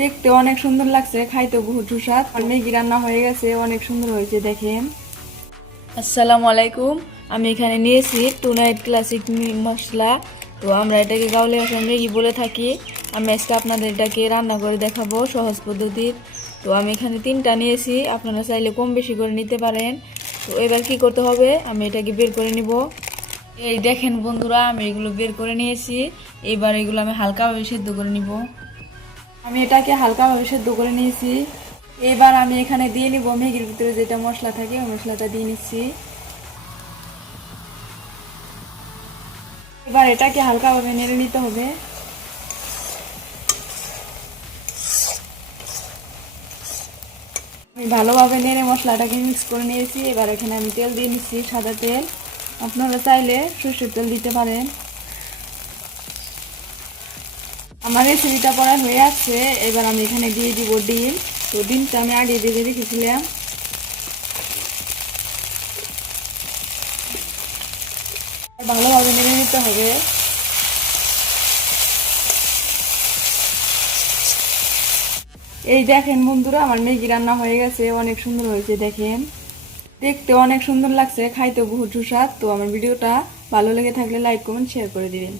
দেখতে অনেক সুন্দর লাগছে, খাইতে বহুত সুস্বাদ। আর ম্যাগি রান্না হয়ে গেছে, অনেক সুন্দর হয়েছে, দেখেন। আসসালামু আলাইকুম, আমি এখানে নিয়েছি টু নাইট ক্লাসিক মশলা। তো আমরা এটাকে গাউলে ভাষায় ম্যাগি বলে থাকি। আমি আজকে আপনাদের এটাকে রান্না করে দেখাবো সহজ পদ্ধতির। তো আমি এখানে তিনটা নিয়েছি, আপনারা চাইলে কম বেশি করে নিতে পারেন। তো এবার কি করতে হবে? আমি এটাকে বের করে নিব। এই দেখেন বন্ধুরা, আমি এগুলো বের করে নিয়েছি। এবার এগুলো আমি হালকাভাবে সেদ্ধ করে নিব। আমি এটাকে হালকাভাবে সেদ্ধ করে নিয়েছি। এবার আমি এখানে দিয়ে নিব ম্যাগির ভিতরে যেটা মশলা থাকে, ওই মশলাটা দিয়ে নিচ্ছি। এবার এটাকে হালকাভাবে নেড়ে নিতে হবে। আমি ভালোভাবে নেড়ে মশলাটাকে মিক্স করে নিয়েছি। এবার এখানে আমি তেল দিয়ে নিচ্ছি সাদা তেল। আপনারা চাইলে সরষের তেল দিতে পারেন। আমার রেসিপিটা পড়া হয়ে আছে। এবার আমি এখানে দিয়ে দিব ডিম। তো ডিমটা আমি আগে দিয়ে রেখেছিলাম। ভালোভাবে নেড়ে নিতে হবে। এই দেখেন বন্ধুরা, আমার ম্যাগি রান্না হয়ে গেছে। অনেক সুন্দর হয়েছে, দেখেন। দেখতে অনেক সুন্দর লাগছে খাইতে বহু সুস্বাদ। তো আমার ভিডিওটা ভালো লেগে থাকলে লাইক, কমেন্ট শেয়ার করে দিবেন।